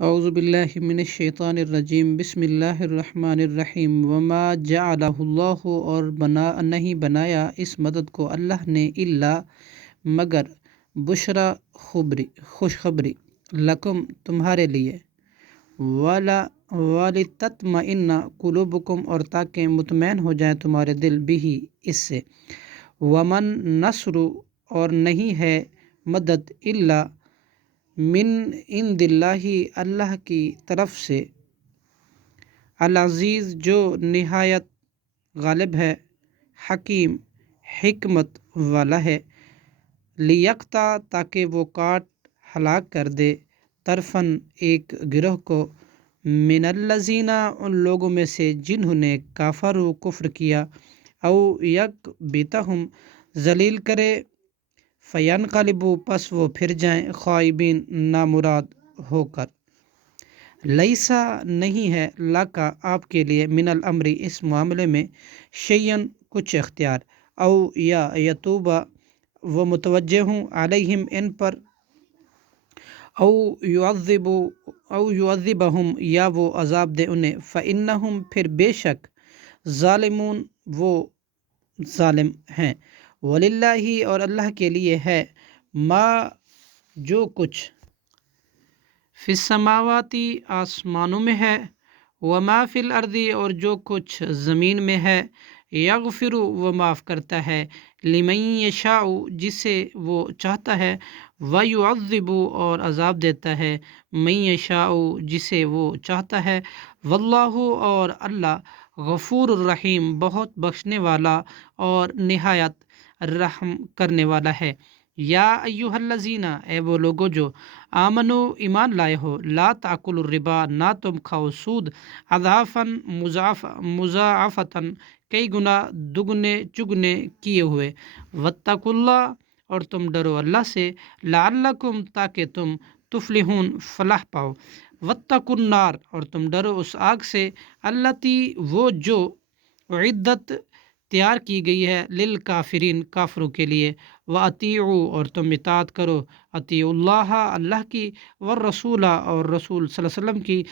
اعوذ باللہ من الشیطان الرجیم، بسم اللہ الرحمن الرحیم۔ وما جعلہ اللہ، اور نہیں بنایا اس مدد کو اللہ نے، الا مگر بشرا خوشخبری، لکم تمہارے لیے، وَلِتَطْمَئِنَّ قُلُوبُكُمْ، اور تاکہ مطمئن ہو جائیں تمہارے دل بھی اس سے۔ ومن نصر، اور نہیں ہے مدد، الا من عند اللہ، اللہ کی طرف سے، العزیز، جو نہایت غالب ہے، حکیم، حکمت والا ہے، لیقطع، تاکہ وہ کاٹ ہلاک کر دے، طرفاً ایک گروہ کو، من الذین، ان لوگوں میں سے جنہوں نے کفروا کفر کیا، او یکبتہم، ذلیل کرے، فینقلبوا، پس وہ پھر جائیں، خائبین، نامراد ہو کر۔ لیسا، نہیں ہے، لکا، آپ کے لیے، من الامر، اس معاملے میں، شیئن، کچھ اختیار، او یا یتوبہ، وہ متوجہ ہوں، علیہم، ان پر، او یعذبہم، یا وہ عذاب دے انہیں، فإنہم، پھر بے شک، ظالمون، وہ ظالم ہیں، وللہ، اور اللہ کے لیے ہے، ما، جو کچھ، فی السماواتی، آسمانوں میں ہے، وما فی الارض، اور جو کچھ زمین میں ہے، یغفر، وہ معاف کرتا ہے، لمن یشاء، جسے وہ چاہتا ہے، ویعذب، اور عذاب دیتا ہے، من یشاء، جسے وہ چاہتا ہے، واللہ، اور اللہ، غفور الرحیم، بہت بخشنے والا اور نہایت رحم کرنے والا ہے۔ یا ایہا الذین، اے وہ لوگو جو، آمنو، ایمان لائے ہو، لا تاکلوا الربا، نہ تم کھاؤ سود، اضعافاً، مضاعفتاً، کئی گنا، دگنے چگنے کیے ہوئے، واتقوا اللہ، اور تم ڈرو اللہ سے، لعلکم، تاکہ تم، تفلحون، فلاح پاؤ، واتقوا النار، اور تم ڈرو اس آگ سے، التی، وہ جو، اعدت، تیار کی گئی ہے، للکافرین، کافروں کے لیے، وَأَطِیعُوا، اور تم اطاعت کرو، اطیعوا اللہ، اللہ کی، والرسول، اور رسول صلی اللہ علیہ وسلم کی،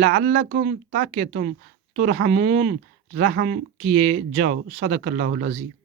لعلکم، تاکہ تم، ترحمون، رحم کیے جاؤ۔ صدق اللہ العظیم۔